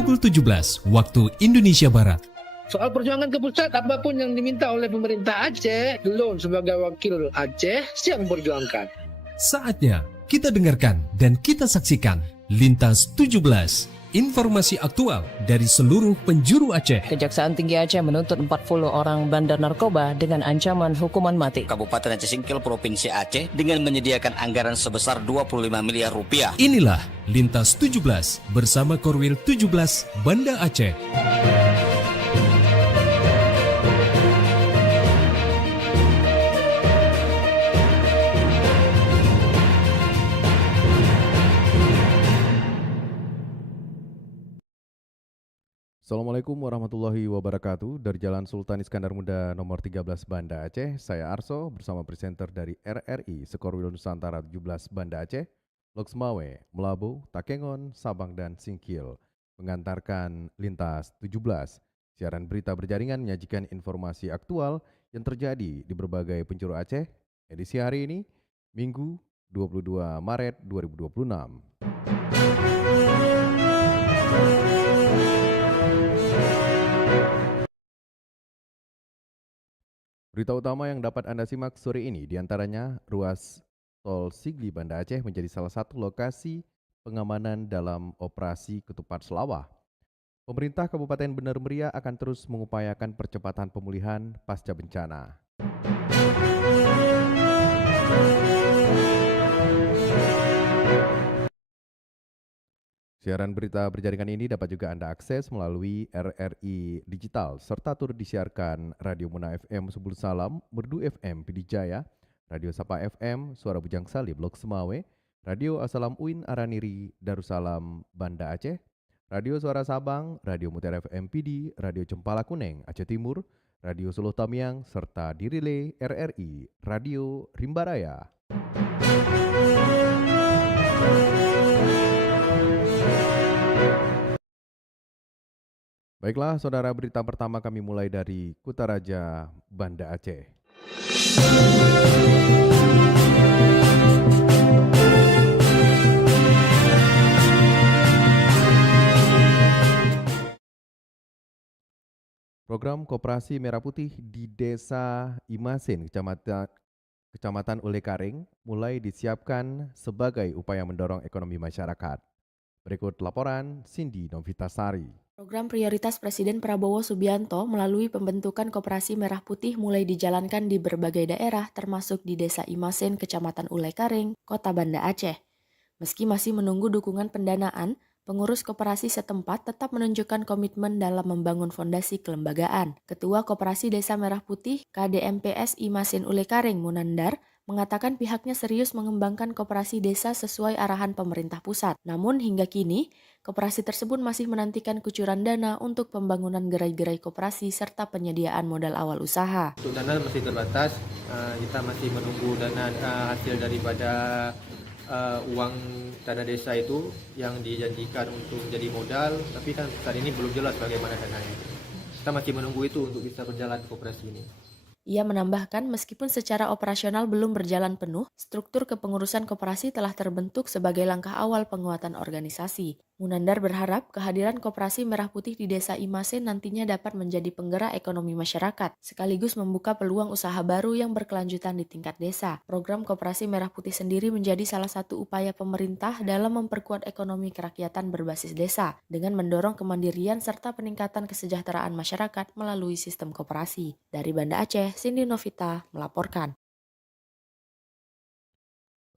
pukul 17 waktu Indonesia Barat. Soal perjuangan ke pusat, apapun yang diminta oleh pemerintah Aceh, Lon sebagai wakil Aceh siap memperjuangkan. Saatnya kita dengarkan dan kita saksikan Lintas 17, informasi aktual dari seluruh penjuru Aceh. Kejaksaan Tinggi Aceh menuntut 40 orang bandar narkoba dengan ancaman hukuman mati. Kabupaten Aceh Singkil, Provinsi Aceh dengan menyediakan anggaran sebesar 25 miliar rupiah. Inilah Lintas 17 bersama Korwil 17 Banda Aceh. Assalamualaikum warahmatullahi wabarakatuh. Dari Jalan Sultan Iskandar Muda nomor 13 Banda Aceh, saya Arso bersama presenter dari RRI Sekorwil Nusantara 17 Banda Aceh, Loksmawe, Melabu, Takengon, Sabang, dan Singkil mengantarkan Lintas 17. Siaran berita berjaringan menyajikan informasi aktual yang terjadi di berbagai penjuru Aceh. Edisi hari ini, Minggu 22 Maret 2026. Berita utama yang dapat Anda simak sore ini diantaranya ruas tol Sigli Banda Aceh menjadi salah satu lokasi pengamanan dalam operasi Ketupat Selawah. Pemerintah Kabupaten Bener Meriah akan terus mengupayakan percepatan pemulihan pasca bencana. Siaran berita berjaringan ini dapat juga Anda akses melalui RRI Digital serta turut disiarkan Radio Muna FM Subul Salam, Merdu FM Pidijaya, Radio Sapa FM Suara Bujang Salib Lok Semawe, Radio Asalam Uin Araniri Darussalam Banda Aceh, Radio Suara Sabang, Radio Mutiara FM PD, Radio Cempala Kuneng Aceh Timur, Radio Suluh Tamiang serta di relay RRI Radio Rimbaraya. Baiklah, saudara, berita pertama kami mulai dari Kutaraja, Banda Aceh. Program Koperasi Merah Putih di Desa Imasin, Kecamatan Ulekaring, mulai disiapkan sebagai upaya mendorong ekonomi masyarakat. Berikut laporan Cindy Novitasari. Program prioritas Presiden Prabowo Subianto melalui pembentukan Koperasi Merah Putih mulai dijalankan di berbagai daerah termasuk di Desa Imasin, Kecamatan Ulekaring, Kota Banda Aceh. Meski masih menunggu dukungan pendanaan, pengurus koperasi setempat tetap menunjukkan komitmen dalam membangun fondasi kelembagaan. Ketua Koperasi Desa Merah Putih KDMPS Imasin Ulekaring Munandar mengatakan pihaknya serius mengembangkan koperasi desa sesuai arahan pemerintah pusat. Namun hingga kini, koperasi tersebut masih menantikan kucuran dana untuk pembangunan gerai-gerai koperasi serta penyediaan modal awal usaha. Untuk dana masih terbatas, kita masih menunggu dana hasil daripada uang dana desa itu yang dijanjikan untuk menjadi modal, tapi kan saat ini belum jelas bagaimana dananya. Kita masih menunggu itu untuk bisa berjalan koperasi ini. Ia menambahkan meskipun secara operasional belum berjalan penuh, struktur kepengurusan koperasi telah terbentuk sebagai langkah awal penguatan organisasi. Munandar berharap kehadiran Koperasi Merah Putih di Desa Imasin nantinya dapat menjadi penggerak ekonomi masyarakat, sekaligus membuka peluang usaha baru yang berkelanjutan di tingkat desa. Program Koperasi Merah Putih sendiri menjadi salah satu upaya pemerintah dalam memperkuat ekonomi kerakyatan berbasis desa, dengan mendorong kemandirian serta peningkatan kesejahteraan masyarakat melalui sistem koperasi. Dari Banda Aceh, Cindy Novita melaporkan.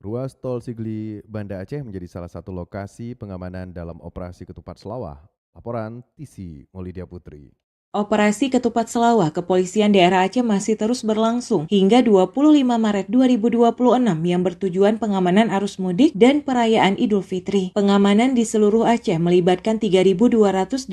Ruas tol Sigli Banda Aceh menjadi salah satu lokasi pengamanan dalam operasi Ketupat Selawah. Laporan TC Maulidia Putri. Operasi Ketupat Selawah Kepolisian Daerah Aceh masih terus berlangsung hingga 25 Maret 2026 yang bertujuan pengamanan arus mudik dan perayaan Idul Fitri. Pengamanan di seluruh Aceh melibatkan 3.282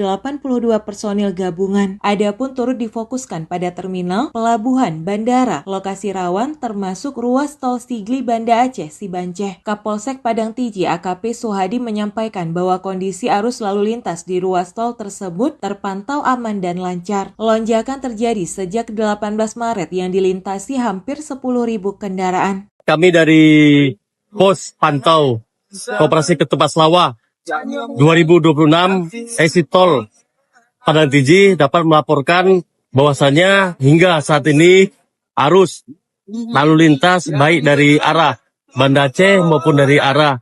personil gabungan. Adapun turut difokuskan pada terminal, pelabuhan, bandara, lokasi rawan termasuk ruas tol Sigli Banda Aceh Sibanceh. Kapolsek Padang Tiji AKP Suhadi menyampaikan bahwa kondisi arus lalu lintas di ruas tol tersebut terpantau aman dan lancar. Lonjakan terjadi sejak 18 Maret yang dilintasi hampir 10.000 kendaraan. Kami dari pos pantau Koperasi Ketupat Selawah 2026 exit tol Padang Tiji dapat melaporkan bahwasannya hingga saat ini arus lalu lintas baik dari arah Banda Aceh maupun dari arah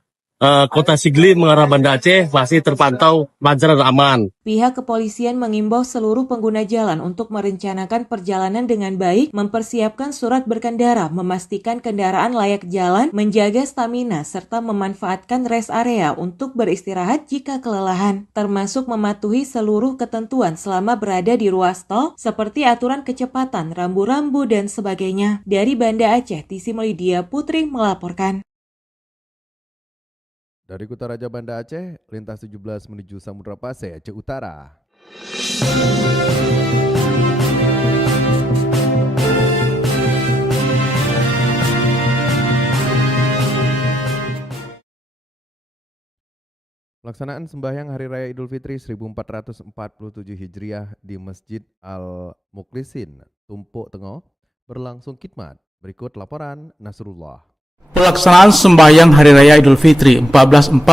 Kota Sigli mengarah Banda Aceh masih terpantau lancar dan aman. Pihak kepolisian mengimbau seluruh pengguna jalan untuk merencanakan perjalanan dengan baik, mempersiapkan surat berkendara, memastikan kendaraan layak jalan, menjaga stamina, serta memanfaatkan rest area untuk beristirahat jika kelelahan, termasuk mematuhi seluruh ketentuan selama berada di ruas tol, seperti aturan kecepatan, rambu-rambu, dan sebagainya. Dari Banda Aceh, Tisi Melidia Putri melaporkan. Dari Kutaraja Banda Aceh, lintas 17 menuju Samudra Pasai, Aceh Utara. Pelaksanaan sembahyang Hari Raya Idul Fitri 1447 Hijriah di Masjid Al-Mukhlisin, Tumpuk Tengah, berlangsung khidmat. Berikut laporan Nasrullah. Pelaksanaan sembahyang Hari Raya Idul Fitri 1447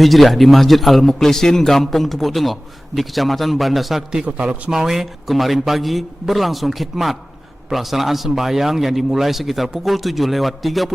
Hijriah di Masjid Al-Mukhlisin, Gampung Tumpuk Tengah di Kecamatan Banda Sakti, Kota Lok Semawe, kemarin pagi berlangsung khidmat. Pelaksanaan sembahyang yang dimulai sekitar pukul 7:30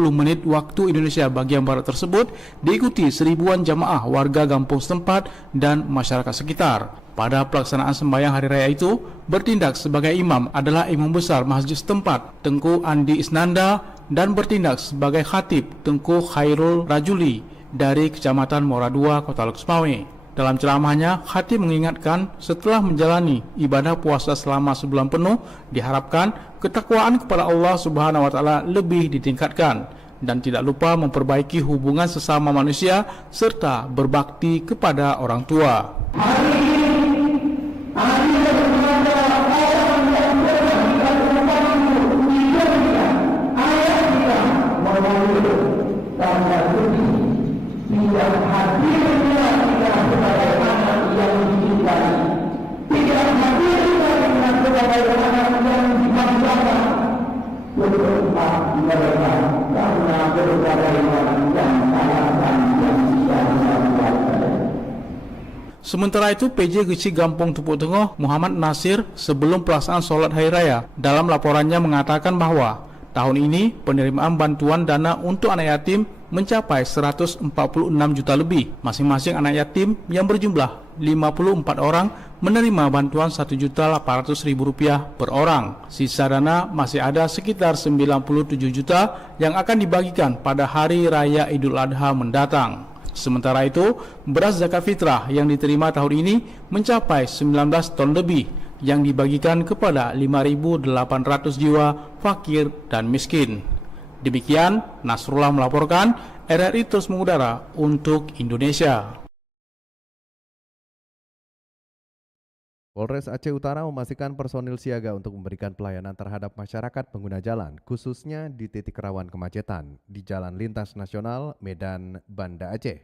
waktu Indonesia bagian Barat tersebut diikuti seribuan jamaah warga kampung setempat dan masyarakat sekitar. Pada pelaksanaan sembahyang Hari Raya itu, bertindak sebagai imam adalah Imam Besar Masjid setempat, Tengku Andi Isnanda, dan bertindak sebagai khatib Tengku Khairul Rajuli dari Kecamatan Mora II, Kota Lok Semawe. Dalam ceramahnya, khatib mengingatkan setelah menjalani ibadah puasa selama sebulan penuh, diharapkan ketakwaan kepada Allah Subhanahu wa Ta'ala lebih ditingkatkan dan tidak lupa memperbaiki hubungan sesama manusia serta berbakti kepada orang tua. Sementara itu, PJ Geci Gampung Tumpuk Tengah Muhammad Nasir sebelum pelaksanaan sholat Hari Raya dalam laporannya mengatakan bahwa tahun ini penerimaan bantuan dana untuk anak yatim mencapai 146 juta lebih. Masing-masing anak yatim yang berjumlah 54 orang menerima bantuan Rp1.800.000 per orang. Sisa dana masih ada sekitar 97 juta yang akan dibagikan pada Hari Raya Idul Adha mendatang. Sementara itu, beras zakat fitrah yang diterima tahun ini mencapai 19 ton lebih yang dibagikan kepada 5.800 jiwa fakir dan miskin. Demikian, Nasrullah melaporkan, RRI terus mengudara untuk Indonesia. Polres Aceh Utara memastikan personil siaga untuk memberikan pelayanan terhadap masyarakat pengguna jalan, khususnya di titik rawan kemacetan di Jalan Lintas Nasional Medan Banda Aceh.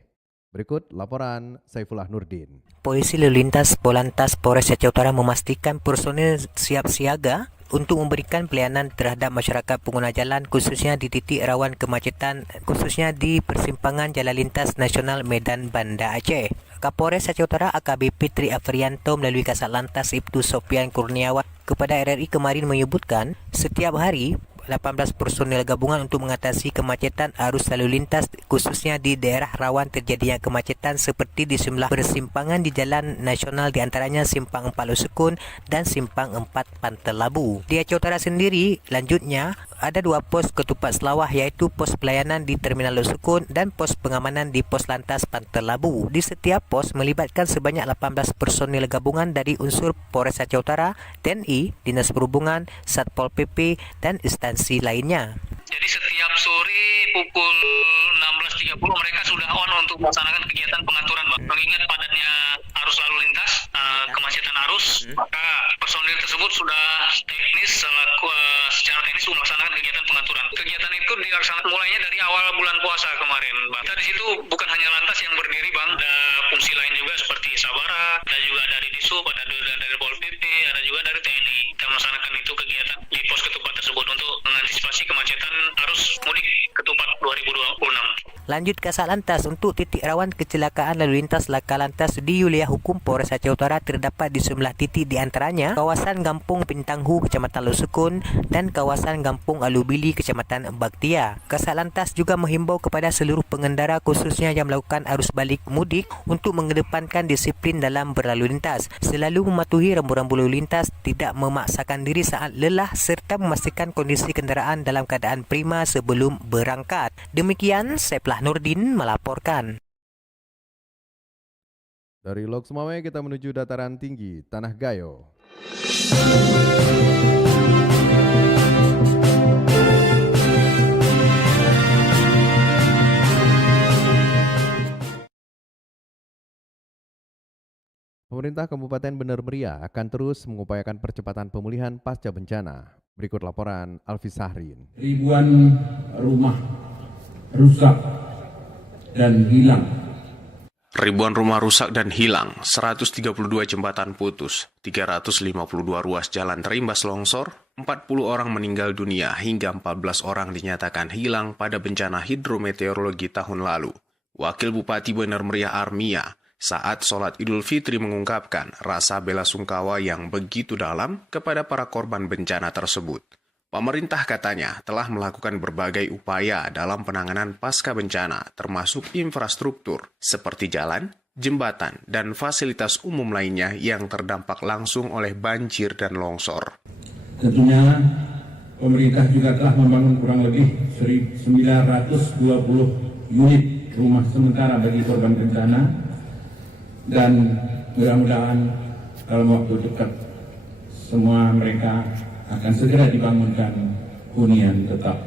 Berikut laporan Saifullah Nurdin. Polisi Lalu Lintas Polantas Polres Aceh Utara memastikan personil siap siaga untuk memberikan pelayanan terhadap masyarakat pengguna jalan, khususnya di titik rawan kemacetan, khususnya di persimpangan Jalan Lintas Nasional Medan Banda Aceh. Kapolres Aceh Utara AKBP Tri Afrianto melalui Kasat Lantas Ibtu Sofian Kurniawan kepada RRI kemarin menyebutkan setiap hari 18 personel gabungan untuk mengatasi kemacetan arus lalu lintas, khususnya di daerah rawan terjadinya kemacetan seperti di sejumlah persimpangan di jalan nasional, di antaranya Simpang 4 Lusukun dan Simpang 4 Pantel Labu. Di Aceh Utara sendiri, lanjutnya ada 2 pos ketupat selawah, yaitu pos pelayanan di Terminal Lusukun dan pos pengamanan di Pos Lantas Pantel Labu. Di setiap pos melibatkan sebanyak 18 personil gabungan dari unsur Polres Aceh Utara, TNI, Dinas Perhubungan, Satpol PP, dan instansi lainnya. Jadi setiap sore pukul 16.30 mereka sudah on untuk melaksanakan kegiatan pengaturan, Bang. Mengingat padatnya arus lalu lintas, kemacetan arus, maka personil tersebut sudah secara teknis melaksanakan kegiatan pengaturan. Kegiatan itu dilaksanakan mulainya dari awal bulan puasa kemarin, Bang. Kita di situ bukan hanya lantas yang berdiri, Bang. Ada fungsi lain juga seperti Sabara, ada juga dari Disub, ada juga dari Pol PP, ada juga dari TNI. Kita melaksanakan itu kegiatan di pos ketupat tersebut untuk mengantisipasi kemacetan arus mudik ketupat 2026. Lanjut Kasat Lantas, untuk titik rawan kecelakaan lalu lintas Laka Lantas di Wilayah Hukum Polres Aceh Utara terdapat di sejumlah titik, di antaranya kawasan Gampung Pintanghu, Kecamatan Lusukun, dan kawasan Gampung Alubili, Kecamatan Baktia. Kasat Lantas juga menghimbau kepada seluruh pengendara khususnya yang melakukan arus balik mudik untuk mengedepankan disiplin dalam berlalu lintas, selalu mematuhi rambu-rambu lalu lintas, tidak memaksakan diri saat lelah, serta memastikan kondisi kenderaan dalam keadaan prima sebelum berangkat. Demikian, Seplah Nurdin melaporkan. Dari Lok Sumawe kita menuju dataran tinggi Tanah Gayo. Pemerintah Kabupaten Bener Meriah akan terus mengupayakan percepatan pemulihan pasca bencana. Berikut laporan Alfi Sahrin. Ribuan rumah rusak dan hilang. Ribuan rumah rusak dan hilang, 132 jembatan putus, 352 ruas jalan terimbas longsor, 40 orang meninggal dunia hingga 14 orang dinyatakan hilang pada bencana hidrometeorologi tahun lalu. Wakil Bupati Bener Meriah Armia saat sholat Idul Fitri mengungkapkan rasa bela sungkawa yang begitu dalam kepada para korban bencana tersebut. Pemerintah katanya telah melakukan berbagai upaya dalam penanganan pasca bencana, termasuk infrastruktur seperti jalan, jembatan, dan fasilitas umum lainnya yang terdampak langsung oleh banjir dan longsor. Tentunya pemerintah juga telah membangun kurang lebih 920 unit rumah sementara bagi korban bencana, dan mudah-mudahan dalam waktu dekat semua mereka akan segera dibangunkan hunian tetap.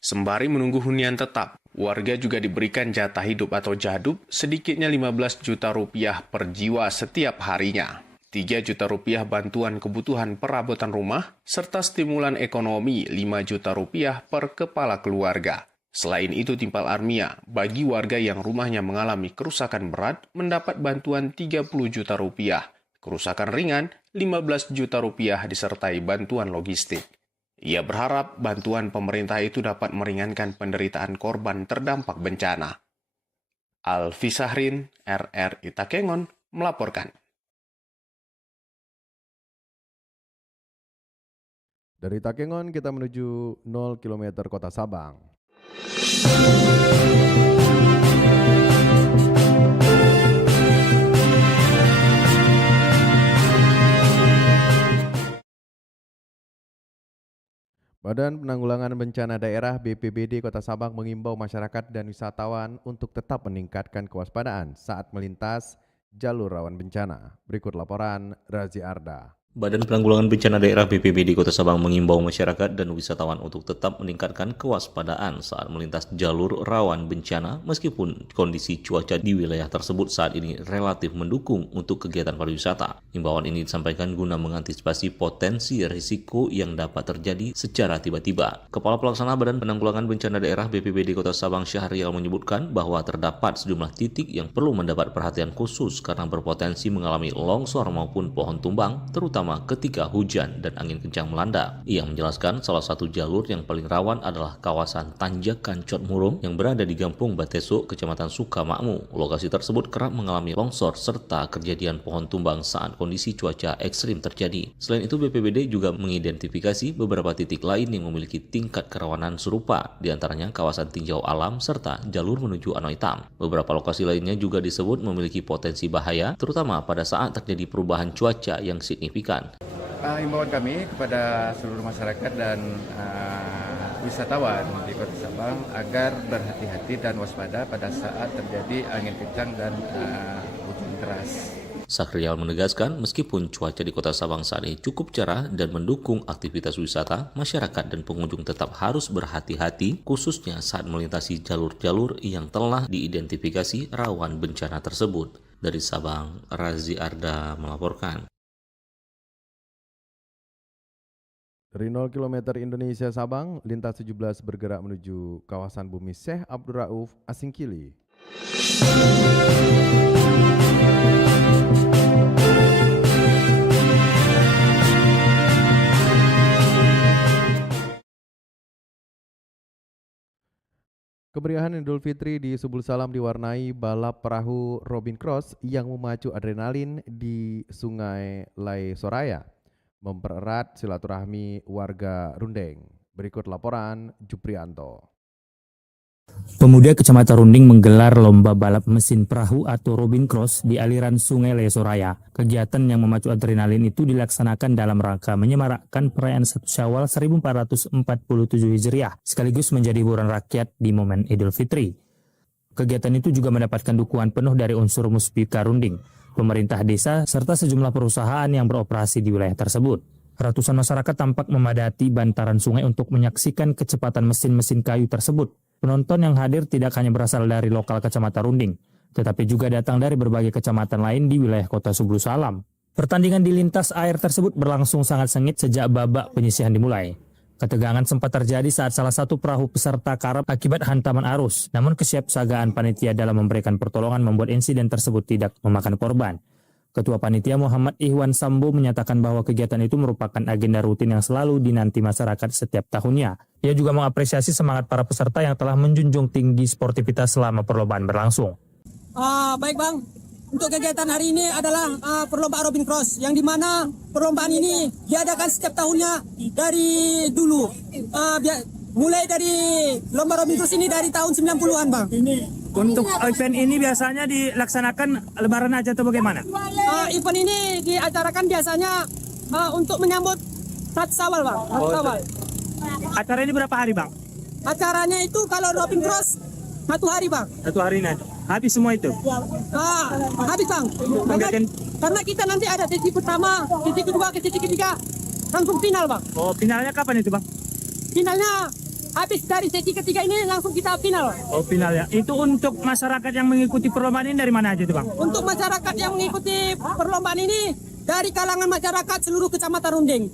Sembari menunggu hunian tetap, warga juga diberikan jatah hidup atau jadub sedikitnya 15 juta rupiah per jiwa setiap harinya. 3 juta rupiah bantuan kebutuhan perabotan rumah, serta stimulan ekonomi 5 juta rupiah per kepala keluarga. Selain itu, Timpal Armia, bagi warga yang rumahnya mengalami kerusakan berat, mendapat bantuan 30 juta rupiah. Kerusakan ringan, 15 juta rupiah disertai bantuan logistik. Ia berharap bantuan pemerintah itu dapat meringankan penderitaan korban terdampak bencana. Alfi Sahrin, RRI Takengon, melaporkan. Dari Takengon kita menuju 0 km Kota Sabang. Badan Penanggulangan Bencana Daerah BPBD Kota Sabang mengimbau masyarakat dan wisatawan untuk tetap meningkatkan kewaspadaan saat melintas jalur rawan bencana. Berikut laporan Razi Arda. Badan Penanggulangan Bencana Daerah BPBD Kota Sabang mengimbau masyarakat dan wisatawan untuk tetap meningkatkan kewaspadaan saat melintas jalur rawan bencana meskipun kondisi cuaca di wilayah tersebut saat ini relatif mendukung untuk kegiatan pariwisata. Himbauan ini disampaikan guna mengantisipasi potensi risiko yang dapat terjadi secara tiba-tiba. Kepala Pelaksana Badan Penanggulangan Bencana Daerah BPBD Kota Sabang Syahrial menyebutkan bahwa terdapat sejumlah titik yang perlu mendapat perhatian khusus karena berpotensi mengalami longsor maupun pohon tumbang, terutama ketika hujan dan angin kencang melanda. Ia menjelaskan salah satu jalur yang paling rawan adalah kawasan Tanjakan Cot Murung yang berada di Gampung Bateso, Kecamatan Sukamakmur. Lokasi tersebut kerap mengalami longsor serta kejadian pohon tumbang saat kondisi cuaca ekstrim terjadi. Selain itu, BPBD juga mengidentifikasi beberapa titik lain yang memiliki tingkat kerawanan serupa, diantaranya kawasan tinjau alam serta jalur menuju Anoy Hitam. Beberapa lokasi lainnya juga disebut memiliki potensi bahaya, terutama pada saat terjadi perubahan cuaca yang signifikan. Himbauan kami kepada seluruh masyarakat dan wisatawan di Kota Sabang agar berhati-hati dan waspada pada saat terjadi angin kencang dan hujan deras. Syahrial menegaskan meskipun cuaca di Kota Sabang saat ini cukup cerah dan mendukung aktivitas wisata, masyarakat dan pengunjung tetap harus berhati-hati khususnya saat melintasi jalur-jalur yang telah diidentifikasi rawan bencana tersebut. Dari Sabang, Razi Arda melaporkan. Dari 0 km Indonesia Sabang, lintas 17 bergerak menuju kawasan bumi Syekh Abdul Rauf Asingkili. Kemeriahan Idul Fitri di Subul Salam diwarnai balap perahu Robin Cross yang memacu adrenalin di Sungai Lai Soraya, mempererat silaturahmi warga Rundeng. Berikut laporan Juprianto. Pemuda Kecamatan Rundeng menggelar lomba balap mesin perahu atau Robin Cross di aliran Sungai Lai Soraya. Kegiatan yang memacu adrenalin itu dilaksanakan dalam rangka menyemarakkan perayaan 1 Syawal 1447 Hijriah, sekaligus menjadi hiburan rakyat di momen Idul Fitri. Kegiatan itu juga mendapatkan dukungan penuh dari unsur Muspika Rundeng, pemerintah desa, serta sejumlah perusahaan yang beroperasi di wilayah tersebut. Ratusan masyarakat tampak memadati bantaran sungai untuk menyaksikan kecepatan mesin-mesin kayu tersebut. Penonton yang hadir tidak hanya berasal dari lokal Kecamatan Rundeng, tetapi juga datang dari berbagai kecamatan lain di wilayah kota Subul Salam. Pertandingan di lintas air tersebut berlangsung sangat sengit sejak babak penyisihan dimulai. Ketegangan sempat terjadi saat salah satu perahu peserta karam akibat hantaman arus, namun kesiapsiagaan panitia dalam memberikan pertolongan membuat insiden tersebut tidak memakan korban. Ketua Panitia Muhammad Ihwan Sambo menyatakan bahwa kegiatan itu merupakan agenda rutin yang selalu dinanti masyarakat setiap tahunnya. Ia juga mengapresiasi semangat para peserta yang telah menjunjung tinggi sportivitas selama perlombaan berlangsung. Baik Bang, untuk kegiatan hari ini adalah perlombaan Robin Cross, yang dimana perlombaan ini diadakan setiap tahunnya dari dulu. Mulai dari lomba Robin Cross ini dari tahun 90-an Bang. Untuk event ini biasanya dilaksanakan lebaran aja atau bagaimana? Event ini diacarakan biasanya untuk menyambut 1 Syawal Bang. 1 Syawal. Acara ini berapa hari Bang? Acaranya itu kalau Robin Cross 1 hari Bang. 1 hari nanti. Habis semua itu? Habis Bang. Karena kita nanti ada sesi pertama, sesi kedua, sesi ketiga, langsung final Bang. Oh, finalnya kapan itu Bang? Finalnya habis dari sesi ketiga ini langsung kita final. Oh, final ya. Itu untuk masyarakat yang mengikuti perlombaan ini dari mana aja itu Bang? Untuk masyarakat yang mengikuti perlombaan ini dari kalangan masyarakat seluruh Kecamatan Rundeng.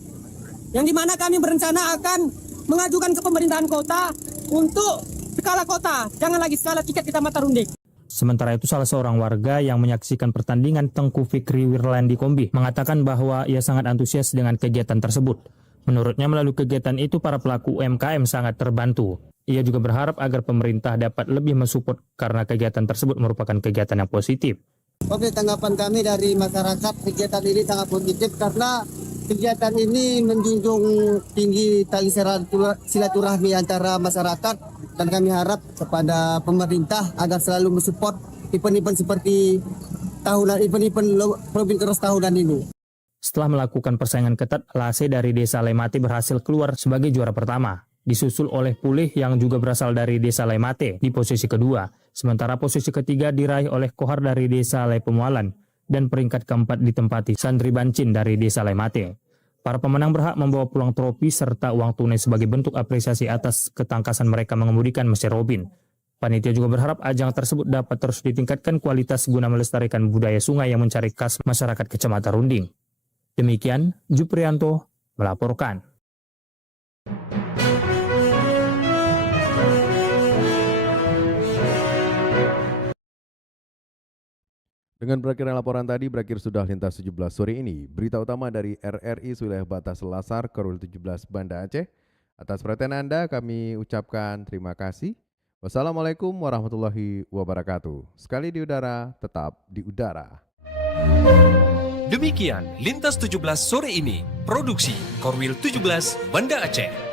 Yang dimana kami berencana akan mengajukan ke pemerintahan kota untuk skala kota, jangan lagi skala tingkat Kecamatan Rundeng. Sementara itu salah seorang warga yang menyaksikan pertandingan Tengku Fikri Wirlandi Kombi mengatakan bahwa ia sangat antusias dengan kegiatan tersebut. Menurutnya melalui kegiatan itu para pelaku UMKM sangat terbantu. Ia juga berharap agar pemerintah dapat lebih mensupport karena kegiatan tersebut merupakan kegiatan yang positif. Oke, tanggapan kami dari masyarakat, kegiatan ini sangat positif karena kegiatan ini menjunjung tinggi tali silaturahmi antara masyarakat, dan kami harap kepada pemerintah agar selalu mensupport event-event seperti event-event Robin Cross tahunan ini. Setelah melakukan persaingan ketat, Lase dari Desa Laimate berhasil keluar sebagai juara pertama, disusul oleh Pulih yang juga berasal dari Desa Laimate di posisi kedua. Sementara posisi ketiga diraih oleh Kohar dari Desa Lai Pemualan, dan peringkat keempat ditempati Sandri Bancin dari Desa Laimate. Para pemenang berhak membawa pulang trofi serta uang tunai sebagai bentuk apresiasi atas ketangkasan mereka mengemudikan mesin Robin. Panitia juga berharap ajang tersebut dapat terus ditingkatkan kualitas guna melestarikan budaya sungai yang mencari khas masyarakat Kecamatan Rundeng. Demikian, Juprianto melaporkan. Dengan berakhirnya laporan tadi, berakhir sudah Lintas 17 sore ini. Berita utama dari RRI wilayah batas Selasar, Korwil 17 Banda Aceh. Atas perhatian Anda kami ucapkan terima kasih. Wassalamualaikum warahmatullahi wabarakatuh. Sekali di udara, tetap di udara. Demikian Lintas 17 sore ini, produksi Korwil 17 Banda Aceh.